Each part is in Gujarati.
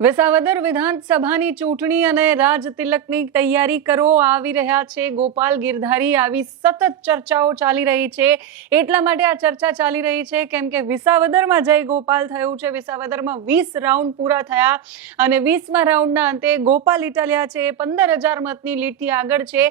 વિસાવદર વિધાનસભાની ચૂંટણી અને રાજ તિલકની તૈયારી કરો આવી રહ્યા છે ગોપાલ ગિરધારી આવી સતત ચર્ચાઓ ચાલી રહી છે। એટલા માટે આ ચર્ચા ચાલી રહી છે કેમ કે વિસાવદરમાં જય ગોપાલ થયું છે। વિસાવદરમાં 20 રાઉન્ડ પૂરા થયા અને 20મા રાઉન્ડના અંતે ગોપાલ ઇટાલિયા છે 15,000 મતની લીડથી આગળ છે।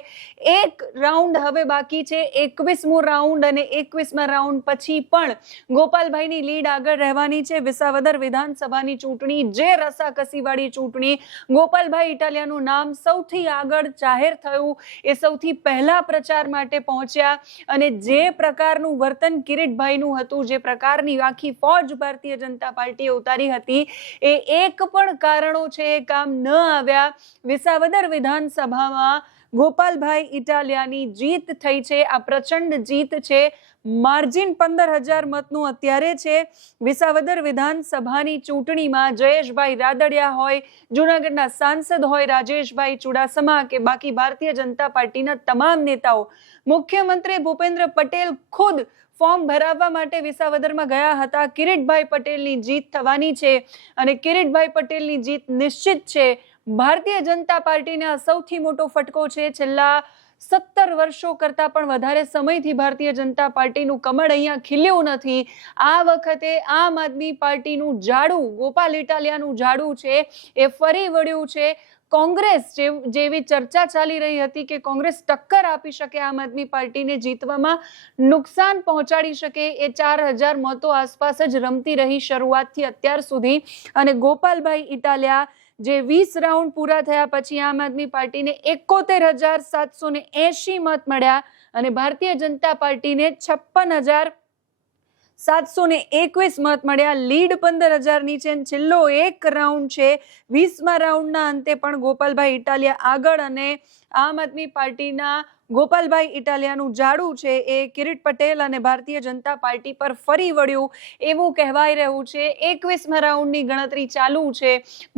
એક રાઉન્ડ હવે બાકી છે, 21મો રાઉન્ડ અને 21મા રાઉન્ડ પછી પણ ગોપાલભાઈની લીડ આગળ રહેવાની છે। વિસાવદર વિધાનસભાની ચૂંટણી જે રસા કસીવાળી ચૂંટણી, ગોપાલભાઈ ઇટાલિયાનું નામ સૌથી આગળ જાહેર થયું, એ સૌથી પહેલા પ્રચાર માટે પહોંચ્યા અને જે પ્રકારનું વર્તન કિરીટભાઈનું હતું, જે પ્રકારની આખી ફોજ ભારતીય જનતા પાર્ટીએ ઉતારી હતી, એ એક પણ કારણો છે કામ ન આવ્યા। વિસાવદર વિધાનસભામાં ગોપાલભાઈ ઇટાલિયાની જીત થઈ છે, આ પ્રચંડ જીત છે। માર્જિન 15,000 મતનું અત્યારે છે। વિસાવદર વિધાનસભાની ચૂંટણીમાં જયેશભાઈ રાદડિયા હોય, જૂનાગઢના સાંસદ હોય રાજેશભાઈ ચુડાસમા કે બાકી ભારતીય જનતા પાર્ટીના તમામ નેતાઓ, મુખ્યમંત્રી ભૂપેન્દ્ર પટેલ ખુદ ફોર્મ ભરાવવા માટે વિસાવદરમાં ગયા હતા। કિરીટભાઈ પટેલની જીત થવાની છે અને કિરીટભાઈ પટેલની જીત નિશ્ચિત છે। ભારતીય જનતા પાર્ટીને આ સૌથી મોટો ફટકો છે। છેલ્લા 17 વર્ષો કરતા પણ વધારે સમયથી ભારતીય જનતા પાર્ટીનું કમળ અહીંયા ખીલ્યું નથી। આ વખતે આમ આદમી પાર્ટીનું જાડું, ગોપાલ ઇટાલિયાનું જાડું છે એ ફરી વળ્યું છે। કોંગ્રેસ જેવી ચર્ચા ચાલી રહી હતી કે કોંગ્રેસ ટક્કર આપી શકે આમ આદમી પાર્ટીને જીતવામાં, નુકસાન પહોંચાડી શકે, એ 4,000 મતો આસપાસ જ રમતી રહી શરૂઆતથી અત્યાર સુધી। અને ગોપાલભાઈ ઇટાલિયા જે 20 રાઉન્ડ પૂરા થયા પછી આમ આદમી પાર્ટીને 71,780 મત મળ્યા અને ભારતીય જનતા પાર્ટીને 56,721 મત મળ્યા। લીડ 15,000 ની છે। છેલ્લો એક રાઉન્ડ છે, 20મા રાઉન્ડના અંતે પણ ગોપાલભાઈ ઇટાલિયા આગળ અને આમ આદમી પાર્ટીના ગોપાલભાઈ ઇટાલિયાનું જાડું છે એ કિરીટ પટેલ અને ભારતીય જનતા પાર્ટી પર ફરી વળ્યું એવું કહેવાય રહ્યું છે। 21મા રાઉન્ડની ગણતરી ચાલુ છે।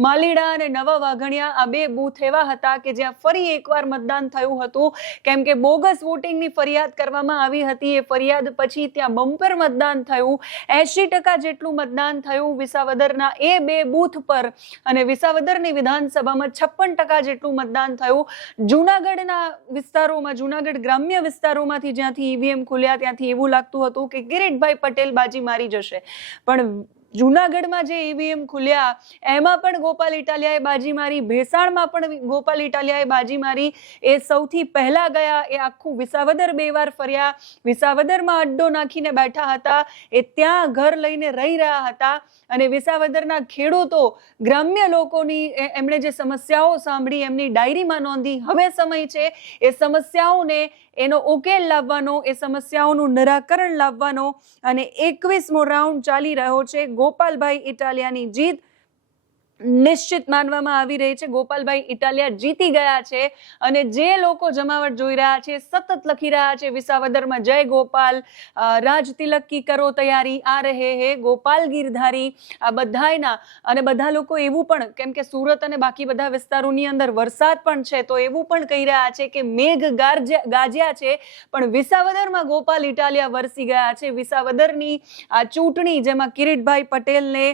માલીડા અને નવા વાઘણિયા આ બે બૂથ એવા હતા કે જ્યાં ફરી એકવાર મતદાન થયું હતું કેમ કે બોગસ વોટિંગની ફરિયાદ કરવામાં આવી હતી। એ ફરિયાદ પછી ત્યાં બમ્પર મતદાન થયું, 80% જેટલું મતદાન થયું વિસાવદરના એ બે બૂથ પર અને વિસાવદરની વિધાનસભામાં 56% જેટલું મતદાન થયું। જૂનાગઢના વિસ્તારોમાં, જૂનાગઢ ગ્રામ્ય વિસ્તારોમાંથી જ્યાંથી ઈવીએમ ખુલ્યા ત્યાંથી એવું લાગતું હતું કે કિરીટભાઈ પટેલ બાજી મારી જશે, પણ જૂનાગઢમાં જે ઈવીએમ ખુલ્યા એમાં પણ ગોપાલ ઇટાલિયાએ બાજી મારી, ભેસાણમાં પણ ગોપાલ ઇટાલિયાએ બાજી મારી। એ સૌથી પહેલા ગયા, એ આખું વિસાવદર 2 વાર ફર્યા, વિસાવદરમાં અડ્ડો નાખીને બેઠા હતા, એ ત્યાં ઘર લઈને રહી રહ્યા હતા અને વિસાવદરના ખેડૂતો, ગ્રામ્ય લોકોની એમણે જે સમસ્યાઓ સાંભળી એમની ડાયરીમાં નોંધી। હવે સમય છે એ સમસ્યાઓને એનો ઉકેલ લાવવાનો, એ સમસ્યાઓનું નિરાકરણ લાવવાનો અને 21મો રાઉન્ડ ચાલી રહ્યો છે। ગોપાલભાઈ ઇટાલિયાની જીત નિશ્ચિત માનવામાં આવી રહી છે। ગોપાલભાઈ ઇટાલિયા જીતી ગયા છે અને જે લોકો જમાવટ જોઈ રહ્યા છે, સતત લખી રહ્યા છે વિસાવદરમાં જય ગોપાલ, રાજ તિલક કી કરો તૈયારી, આ રહે હે ગોપાલ ગિરધારી, આ બધાયના અને બધા લોકો એવું પણ, કેમ કે સુરત અને બાકી બધા વિસ્તારોની અંદર વરસાદ પણ છે તો એવું પણ કહી રહ્યા છે કે મેઘ ગાજ્યા છે પણ વિસાવદરમાં ગોપાલ ઇટાલિયા વરસી ગયા છે। વિસાવદરની આ ચૂંટણી જેમાં કિરીટભાઈ પટેલને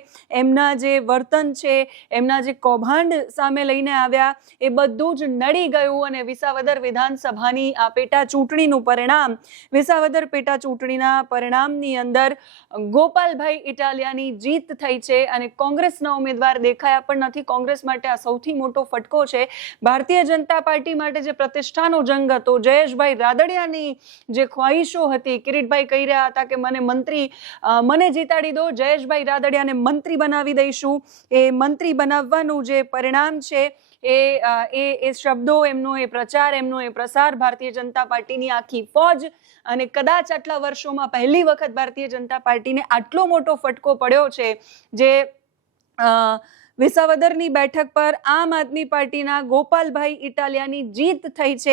એમના જે વર્તન છે, એમના જે કૌભાંડ સામે લઈને આવ્યા, એ બધું જ નડી ગયું અને વિસાવદર વિધાનસભાની આ પેટા ચૂંટણીનું પરિણામ, વિસાવદર પેટા ચૂંટણીના પરિણામની અંદર ગોપાલભાઈ ઇટાલિયાની જીત થઈ છે અને કોંગ્રેસના ઉમેદવાર દેખાયા પણ નથી। કોંગ્રેસ માટે આ સૌથી મોટો ફટકો છે। ભારતીય જનતા પાર્ટી માટે જે પ્રતિષ્ઠાનો જંગ હતો, જયેશભાઈ રાદડિયાની જે ખ્વાહિશો હતી, કિરીટભાઈ કહી રહ્યા હતા કે મને જીતાડી દો, જયેશભાઈ રાદડિયાને મંત્રી બનાવી દઈશું, એ મંત્રી બનાવવાનું જે પરિણામ છે એ શબ્દો, એમનો એ પ્રચાર, એમનો એ પ્રસાર, ભારતીય જનતા પાર્ટીની આખી ફોજ અને કદાચ આટલા વર્ષોમાં પહેલી વખત ભારતીય જનતા પાર્ટીને આટલો મોટો ફટકો પડ્યો છે જે વિસાવદરની બેઠક પર આમ આદમી પાર્ટીના ગોપાલભાઈ ઇટાલિયાની જીત થઈ છે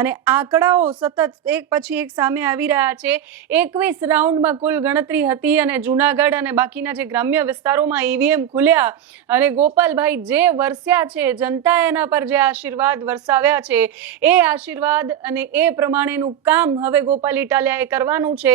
અને આંકડાઓ સતત એક પછી એક સામે આવી રહ્યા છે। 21 રાઉન્ડમાં કુલ ગણતરી હતી અને જૂનાગઢ અને બાકીના જે ગ્રામ્ય વિસ્તારોમાં ઈવીએમ ખુલ્યા અને ગોપાલભાઈ જે વરસ્યા છે, જનતાએ એના પર જે આશીર્વાદ વરસાવ્યા છે, એ આશીર્વાદ અને એ પ્રમાણેનું કામ હવે ગોપાલ ઇટાલિયાએ કરવાનું છે।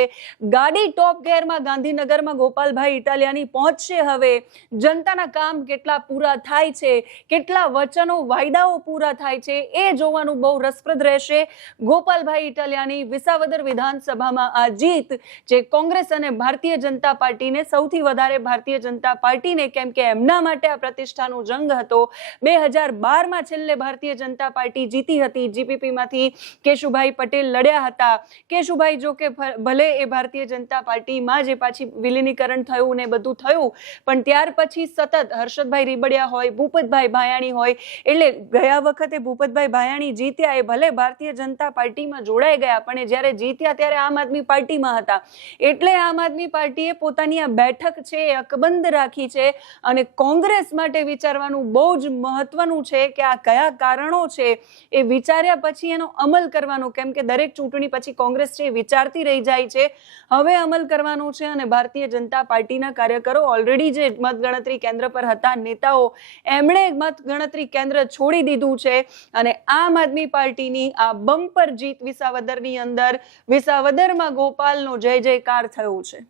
ગાડી ટોપ ગેરમાં ગાંધીનગરમાં ગોપાલભાઈ ઇટાલિયાની પહોંચશે। હવે જનતાના કામ કેટલા કેટલા પૂરા થાય છે, કેટલા વચનો વાયદાઓ પૂરા થાય છે, એ જોવાનું બહુ રસપ્રદ રહેશે. ગોપાલભાઈ ઇટાલિયાની વિસાવદર વિધાનસભામાં આ જીત જે કોંગ્રેસ અને ભારતીય જનતા પાર્ટીને, સૌથી વધારે ભારતીય જનતા પાર્ટીને, કેમ કે એમના માટે આ પ્રતિષ્ઠાનો જંગ હતો. 2012માં છેલ્લે ભારતીય જનતા પાર્ટી જીતી હતી. જીપીપીમાંથી કેશુભાઈ પટેલ લડ્યા હતા. કેશુભાઈ જો કે ભલે એ ભારતીય જનતા પાર્ટીમાં જે પાછી વિલીનીકરણ થયું ને બધું થયું, પણ ત્યાર પછી સતત હર્ષદભાઈ રીબડિયા હોય, ભૂપતભાઈ ભાયાણી હોય, એટલે ગયા વખતે ભૂપતભાઈ ભાયાણી જીત્યા, એ ભલે ભારતીય જનતા પાર્ટીમાં જોડાઈ ગયા, પણ એ જ્યારે જીત્યા ત્યારે આમ આદમી પાર્ટીમાં હતા. એટલે આમ આદમી પાર્ટીએ પોતાની આ બેઠક છે એ અકબંધ રાખી છે. અને કોંગ્રેસ માટે વિચારવાનું બહુ જ મહત્વનું છે કે આ કયા કારણો છે એ વિચાર્યા પછી એનો અમલ કરવાનો, કેમ કે દરેક ચૂંટણી પછી કોંગ્રેસ છે વિચારતી રહી જાય છે. હવે અમલ કરવાનું છે અને ભારતીય જનતા પાર્ટીના કાર્યકરો ઓલરેડી જે મતગણતરી કેન્દ્ર પર હતા, નેતાઓ, એમણે મતગણતરી કેન્દ્ર છોડી દીધું છે. અને આમ આદમી પાર્ટીની આ બમ્પર જીત વિસાવદરની અંદર, વિસાવદરમાં ગોપાલનો જય જયકાર થયો છે.